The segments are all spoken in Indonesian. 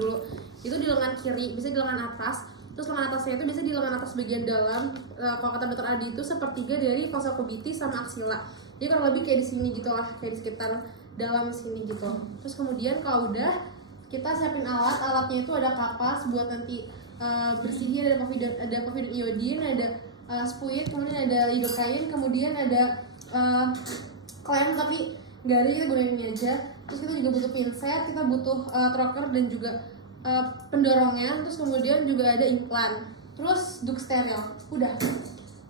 dulu. Itu di lengan kiri, bisa di lengan atas. Terus lengan atasnya itu bisa di lengan atas bagian dalam. Kalau kata Dr. Adi itu sepertiga dari fossa cubitis sama axilla. Jadi kurang lebih kayak di sini gitu lah, kayak di sekitar dalam sini gitu. Terus kemudian kalau udah kita siapin alatnya itu ada kapas buat nanti bersihin, ada povidone iodine, ada spuit, kemudian ada lidocaine, kemudian ada klem tapi nggak ada, kita gunain ini aja. Terus kita juga butuh pinset, kita butuh troker dan juga pendorongnya. Terus kemudian juga ada implan, terus duk steril. Udah.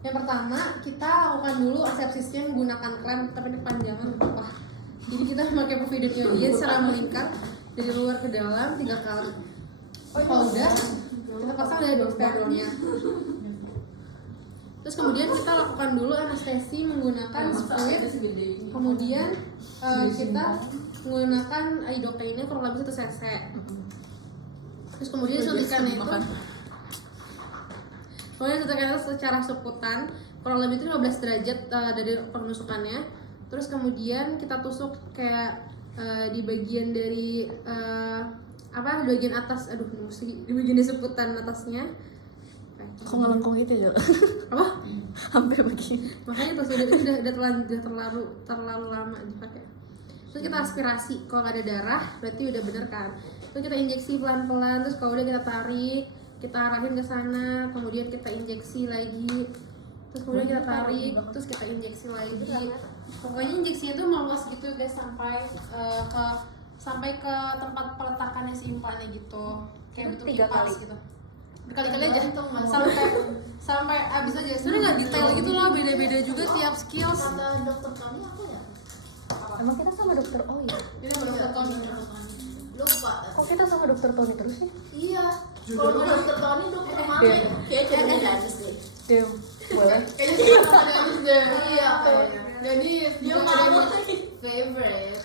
Yang pertama kita lakukan dulu asepsisnya menggunakan klem, tapi ini panjangan apa. Jadi kita memakai povidone iodine secara melingkar dari luar ke dalam 3 kali. Kalau udah, kita pasang dari duk sterilnya. Terus kemudian kita lakukan dulu anestesi menggunakan spuit. Kemudian kita menggunakan lidocaine kurang lebih 1 cc. Terus kemudian suntikannya itu secara seputan kurang lebih itu 15 derajat dari penusukannya. Terus kemudian kita tusuk kayak di bagian dari di bagian atas, di bagian di seputan atasnya. Kok ngelengkung itu ya? Apa? Hampir begini. Makanya terus udah terlalu lama dipakai. Terus kita aspirasi, kalau nggak ada darah berarti udah bener kan. Terus kita injeksi pelan-pelan, terus kalau udah kita tarik, kita arahin ke sana, kemudian kita injeksi lagi, terus kemudian kita tarik, terus kita injeksi lagi. Pokoknya injeksinya tuh meluas gitu guys sampai ke tempat peletakannya si implannya gitu, kayak bentuk 3 kali gitu. Berkali-kali aja sampai abis aja. Sebenarnya nggak detail gitu loh, beda-beda juga tiap skills. Kata dokter Tony apa ya? Emang kita sama dokter O ya? Ini sama dokter Tony. Lupa. Kok kita sama dokter Tony terus sih? Iya. Kalau dokter Tony dokter mana? Kayaknya jadi Danis deh. Iya, boleh. Kayaknya dia sama Danis deh. Iya. Jadi Dia mau favorite.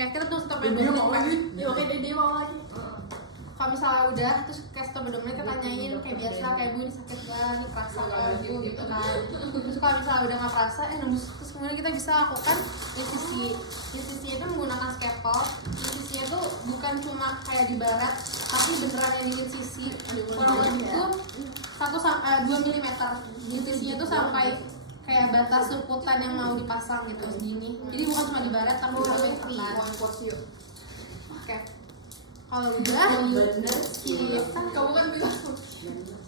Kita tuh stop abdomen mau lagi. Ya oke Dede mau lagi. Kalau misalnya udah, terus kayak stop abdomen kita tanyain kayak biasa, kayak Bu ini sakit gak, ini kerasa gak gitu kan. Terus kalau misalnya udah nggak kerasa, nembus. Terus kemudian kita bisa lakukan insisi. Insisi itu menggunakan scalpel. Insisinya tuh bukan cuma kayak di barat, tapi beneran yang di insisi. Kurang lebih itu 2 mm. Insisinya tuh sampai kayak batas seputan yang mau dipasang gitu segini. Jadi bukan cuma di barat, tapi sampai seputan. Oke. Kalau udah,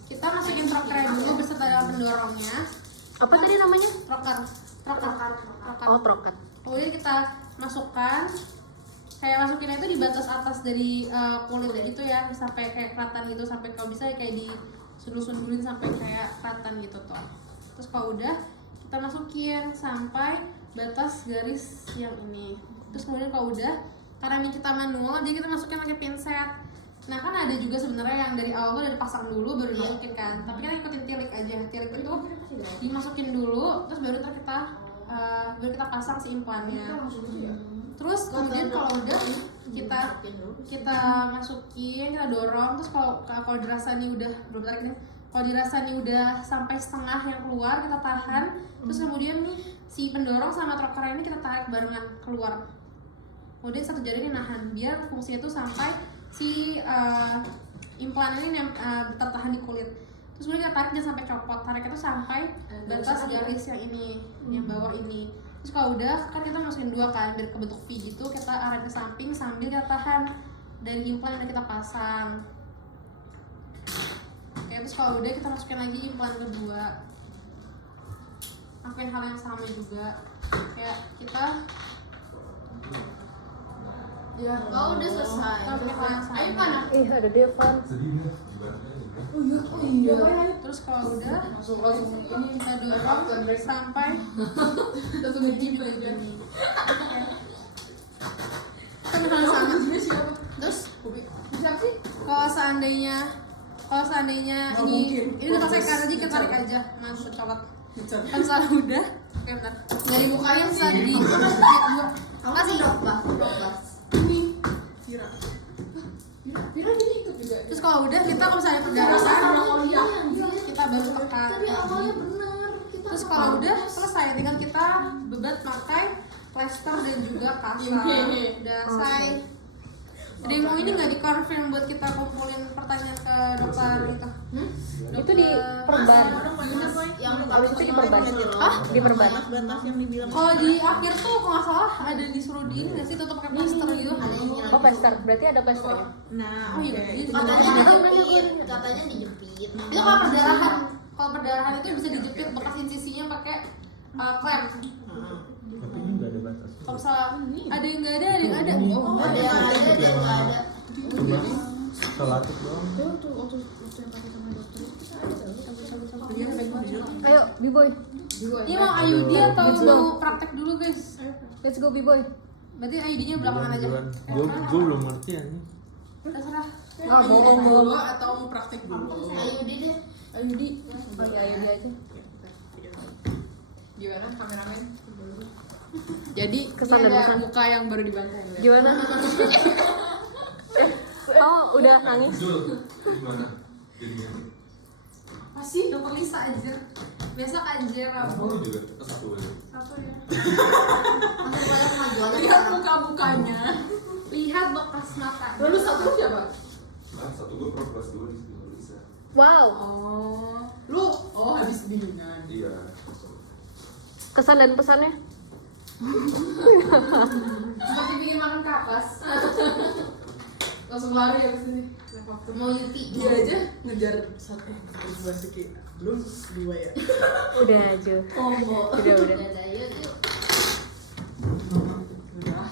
kita masukin trokernya dulu beserta dengan pendorongnya. Apa tadi namanya? Troker. Oh, trokat. Kemudian kita masukkan, kayak masukinnya itu di batas atas dari kulitnya gitu ya, sampai kayak kelihatan gitu, sampai kalau bisa kayak di sundul-sundulin sampai kayak kelihatan gitu tuh. Terus kalau udah, kita masukin sampai batas garis yang ini. Terus kemudian kalau udah, karena ini kita manual, jadi kita masukin pakai pinset. Nah kan ada juga sebenarnya yang dari awal tuh dari pasang dulu baru dimasukin kan. Tapi kita ikutin tilik aja. Tilik itu dimasukin dulu, terus baru kita pasang si implannya. Terus kemudian kalau udah kita masukin, kita dorong. Terus kalau dirasa nih udah belum tarik nih. Kalau dirasa nih udah sampai setengah yang keluar, kita tahan. Terus kemudian nih si pendorong sama troker ini kita tarik barengan keluar. Kemudian satu jari ini nahan, biar fungsinya itu sampai si implan ini tertahan di kulit. Terus kemudian kita tarik jangan sampai copot, tarik itu sampai batas garis yang ini, yang bawah ini. Terus kalau udah, kan kita masukin 2 kan, biar kebentuk V gitu, kita arahin ke samping sambil kita tahan dari implan yang kita pasang. Oke, terus kalau udah kita masukin lagi implan kedua. Lakuin hal yang sama juga. Kayak kita Oh udah selesai. Ayo kan? Ada Devan. Oh iya. Terus kalau udah ini kita dorong sampai langsung gini juga gini. Kan hal sama. Terus kalau seandainya ini udah selesai kan, aja kita tarik aja, masuk colot. Kan salah udah. Oke bentar. Dari mukanya bisa di Kasih berapa? Terus kalau udah kita kalau misalnya perdarahan kita baru tekan. Tapi awalnya benar. Terus kalau udah selesai tinggal kita bebat pakai plester dan juga kasa. Udah selesai. Ada yang mau ini nggak di confirm buat kita kumpulin pertanyaan ke dokter itu? Itu di perban. Yang Abis itu di perban. Hah? Di perban. Batas yang dibilang. Kalau di akhir tuh kalau nggak salah ada disuruh di ini nggak sih tutup pakai plaster gitu? Oh, plaster. Berarti ada plasternya. Nah, Oh iya, oke. jadi Katanya dijepit. dijepit, katanya dijepit. Itu kalau perdarahan, itu bisa dijepit bekas insisinya pakai klem. Tapi ini nggak ada batas. Kalau misalnya ada yang nggak ada, ada yang ada. Ada yang ada, ada yang nggak ada. Cuma selatuk doang. Ayo, B-boy. Ini mau IUD atau mau praktek dulu guys? Let's go B-boy. Berarti IUD-nya belakangan aja. Gue belum ngerti ya ini. Terserah. Oh, bohong bohong. Atau mau praktek dulu? Ayo deh. IUD. Oh iya, IUD aja. Gimana kameramen? Jadi Kesan ini dan ada pesan. muka yang baru dibantu. Gimana? Oh, udah nangis. Gimana? Masih dokter Lisa anjir. Biasa anjir Kamu juga satu aja. Satu ya. Masih banyak kemajuannya. Lihat muka-mukanya. Lihat bekas mata. Lalu satu siapa? Nah, satu gue pro plus 2 di situ nggak bisa. Wow. Oh, lu habis bingungan. Iya. Kesan dan pesannya? Seperti bikin makan kapas. Langsung lari ya ke sini. Mau Yuti. Dia aja ngejar satu dua seki. Belum dua ya. Udah aja. Combo. Udah. Ada yuk. Udah.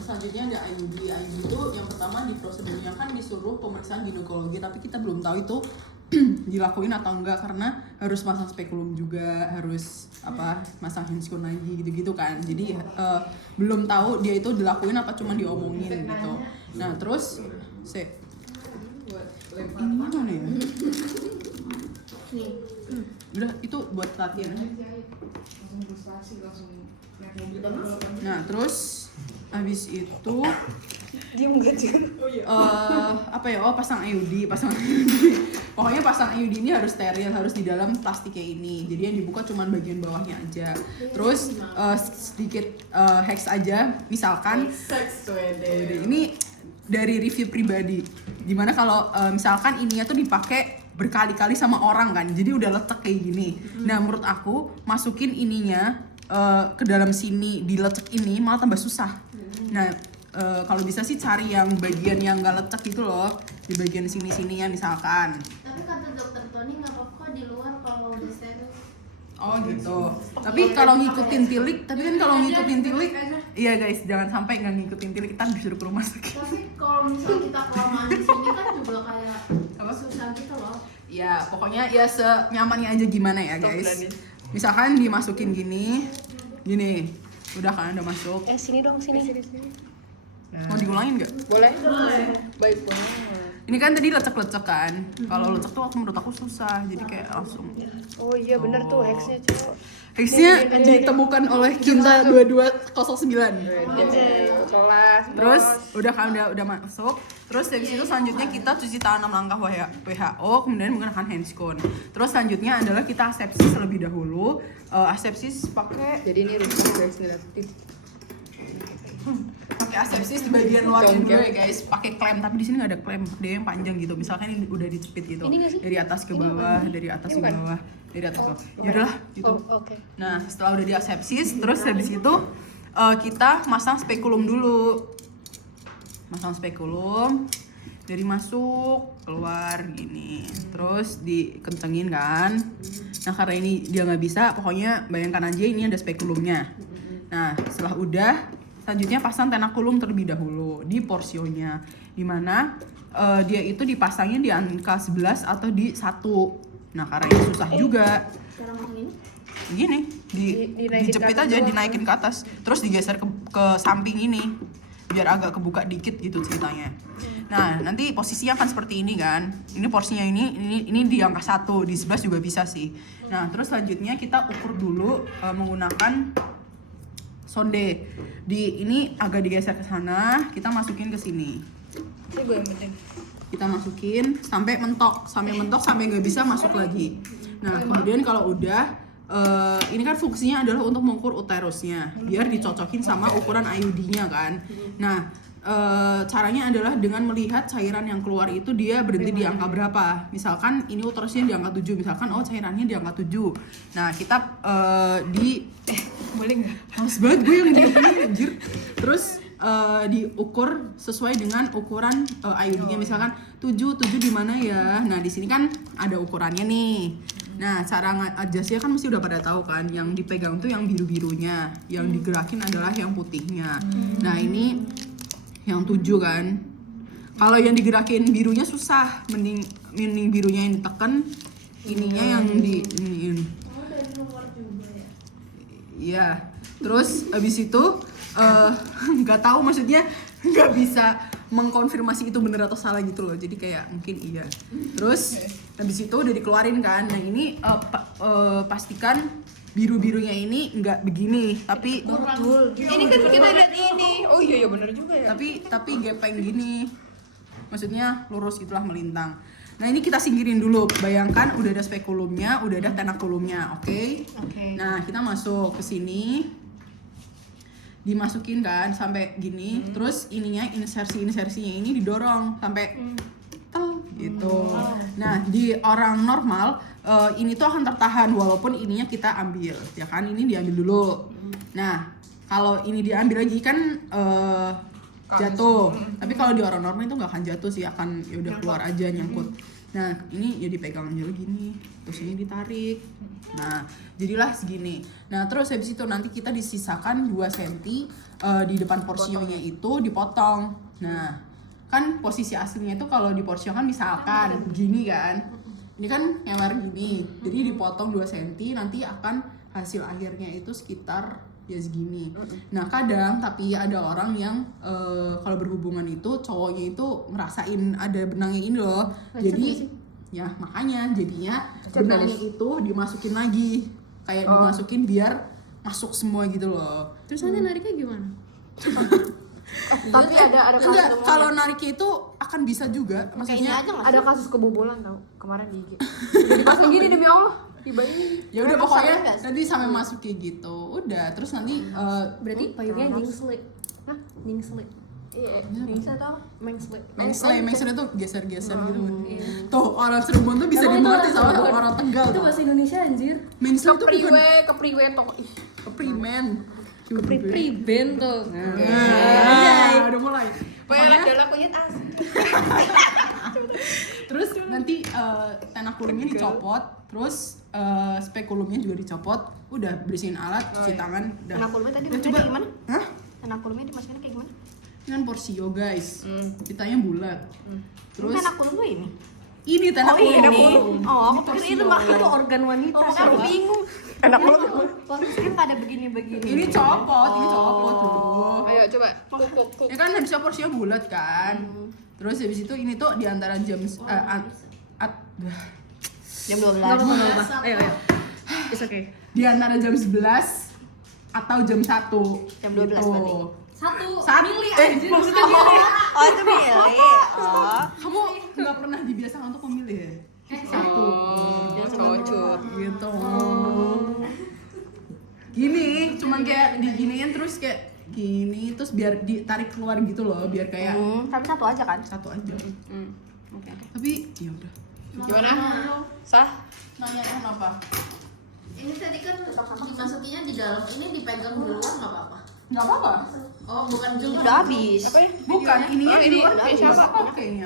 Selanjutnya ada IUD. IUD itu yang pertama di prosedurnya kan disuruh pemeriksaan ginekologi, tapi kita belum tahu itu dilakuin atau enggak karena harus masang spekulum juga, harus masang handskun lagi gitu-gitu kan. Jadi belum tahu dia itu dilakuin apa cuma diomongin gitu. Nah terus ini mana ya? Nih. Udah itu buat latihan. Nah terus habis itu Diem gak sih? pasang IUD. Pokoknya pasang IUD ini harus steril, harus di dalam plastik kayak ini. Jadi yang dibuka cuma bagian bawahnya aja. Terus sedikit hacks aja, misalkan Seks wede. ini dari review pribadi. Dimana kalau misalkan ininya tuh dipakai berkali-kali sama orang kan, jadi udah lecek kayak gini. Nah menurut aku masukin ininya ke dalam sini, dilecek ini malah tambah susah. Nah kalau bisa sih cari yang bagian yang nggak lecek gitu loh, di bagian sini-sininya misalkan. Tapi kata dokter Tony nggak apa-apa di luar kalau udah steril. Oh gitu. Tapi kalau ngikutin tilik, iya guys, jangan sampai nggak ngikutin tilik, kita disuruh ke rumah sakit. Tapi kalau misalnya kita kelamaan di sini kan juga kayak susah gitu loh. Ya pokoknya ya senyamannya aja gimana ya guys. Misalkan dimasukin gini, udah kan udah masuk. Sini dong, sini. Mau diulangin nggak? Boleh? Baik banget. Ini kan tadi lecek-lecek kan. Kalau lecek tuh menurut aku susah, jadi kayak langsung. Oh iya bener tuh X-nya cowok. X-nya ditemukan oleh Kinta 2209. Kelas. Terus udah kan udah masuk. Terus dari situ selanjutnya kita cuci tangan 6 langkah WHO, kemudian menggunakan handskun. Terus selanjutnya adalah kita asepsis terlebih dahulu. Asepsis pakai Jadi ini rusak guys asepsis di bagian luar dulu ya guys, pakai klem, tapi di sini nggak ada klem, dia yang panjang gitu. Misalkan ini udah dijepit gitu, dari atas ke bawah, dari atas ke bawah, dari atas ke bawah. Ya udahlah gitu. Oke. Nah setelah udah diasepsis, terus habis itu kita masang spekulum dulu. Masang spekulum, dari masuk keluar gini, terus dikencengin kan. Nah karena ini dia nggak bisa, pokoknya bayangkan aja ini ada spekulumnya. Nah setelah udah, selanjutnya pasang tenakulum terlebih dahulu di porsionya, dimana dia itu dipasangnya di angka 11 atau di 1. Nah karena ini susah juga. Cara masang ini? Gini, dijepit aja, dinaikin ke atas, terus digeser ke samping ini, biar agak kebuka dikit gitu ceritanya. Nah nanti posisinya akan seperti ini kan, ini porsinya ini di angka 1, di 11 juga bisa sih. Nah terus selanjutnya kita ukur dulu menggunakan sonde. Ini agak digeser ke sana, kita masukin ke sini. Kita masukin sampai mentok, sampai nggak bisa masuk lagi. Nah kemudian kalau udah ini kan fungsinya adalah untuk mengukur uterusnya biar dicocokin sama ukuran IUD-nya kan. Nah, caranya adalah dengan melihat cairan yang keluar itu dia berhenti di angka berapa. Misalkan ini uterusnya di angka 7, misalkan oh cairannya di angka 7. Nah, kita boleh nggak? Haus banget gue yang ini anjir. Terus diukur sesuai dengan ukuran IUD-nya, misalkan 7 di mana ya. Nah, di sini kan ada ukurannya nih. Nah, cara adjustnya kan mesti udah pada tahu kan, yang dipegang tuh yang biru-birunya, yang digerakin adalah yang putihnya. Nah, ini yang 7 kan. Kalau yang digerakin birunya susah, mending birunya yang ditekan, ininya yang di iniin. Iya. Terus abis itu nggak tahu, maksudnya nggak bisa mengkonfirmasi itu bener atau salah gitu loh. Jadi kayak mungkin iya. Terus habis itu udah dikeluarin kan. Nah, ini pastikan biru-birunya ini nggak begini, tapi Ini kan kita lihat ini. Oh iya bener juga ya. tapi gepeng gini. Maksudnya lurus gitulah, melintang. Nah, ini kita singkirin dulu. Bayangkan udah ada spekulumnya, udah ada tenakulumnya, oke? Nah, kita masuk ke sini. Dimasukin kan sampai gini, terus ininya insersinya ini didorong sampai gitu. Nah, di orang normal ini tuh akan tertahan walaupun ininya kita ambil, ya kan? Ini diambil dulu. Nah, kalau ini diambil lagi kan jatuh. Tapi kalau di orang normal itu nggak akan jatuh sih, akan ya udah keluar aja nyangkut. Nah, ini ya dipegang aja gini, terus ini ditarik. Nah, jadilah segini. Nah, terus habis itu nanti kita disisakan 2 cm di depan porsionya itu dipotong. Nah, kan posisi aslinya itu kalau di porsio kan misalkan begini kan. Ini kan nyewer gini. Jadi dipotong 2 cm, nanti akan hasil akhirnya itu sekitar ya segini. Nah, kadang tapi ada orang yang kalau berhubungan itu cowoknya itu ngerasain ada benangnya ini loh. Jadi ya makanya jadinya benangnya itu dimasukin lagi, kayak dimasukin biar masuk semua gitu loh. Terus nanti nariknya gimana? Tapi ada kasus Enggak, kalau nariknya itu akan bisa juga. Maksudnya ada kasus kebobolan tau kemarin di IG. Dipasang gini demi Allah. Dibayangin. ya udah pokoknya nanti sampai masuk kayak gitu. Udah, terus nanti Berarti payungnya nyingslik. Hah? Nyingslik. Iya, bisa tau. Mengslik. mengsle tuh geser-geser gitu. Tuh orang Cirebon tuh bisa dimengerti sama orang Tegal. Itu bahasa Indonesia anjir. Mengsle tuh bukan Kepriwe toh. keprimen. Priben tuh. Nah, udah mulai. Pokoknya adalah kunyit asli. Terus nanti tenakulumnya dicopot, terus spekulumnya juga dicopot. Udah bersihin alat, cuci tangan, udah. Tenakulumnya tadi Coba. dimasukinnya gimana? Hah? Tenakulumnya dimasukinnya kayak gimana? Ini kan porsio guys. Kitanya bulat. Terus Tenakulum gue ini. ini tenakulum. Oh, aku pikir itu makanya Itu organ wanita. aku bingung. Tenakulum. Posisinya nggak ada begini-begini. Ini copot dulu. Ayo coba. Kuk. Ya kan habisnya porsinya bulat kan. Terus habis itu ini tuh di antara jam Jam 12. Ayo. It's okay. di antara jam 11 atau jam 1. Jam 12 berarti. Saat maksudnya Oh, itu milih. Oh. kamu nggak pernah dibiasakan untuk memilih ya? Satu. Cocok. Gitu. Gini, cuman kayak diginiin terus kayak gini terus biar ditarik keluar gitu loh, biar kayak Tapi satu aja kan? satu aja. Oke. Tapi ya udah. Gimana? Sah? Nanya apa? Ini tadi kan dimasukinya di dalam, ini dipegang di luar nggak apa-apa? Nggak apa-apa. Oh, bukan gini. Udah habis. Apa ya? Bukan, ininya Oh, di ini luar. punya siapa? Nggak apa-apa kayaknya.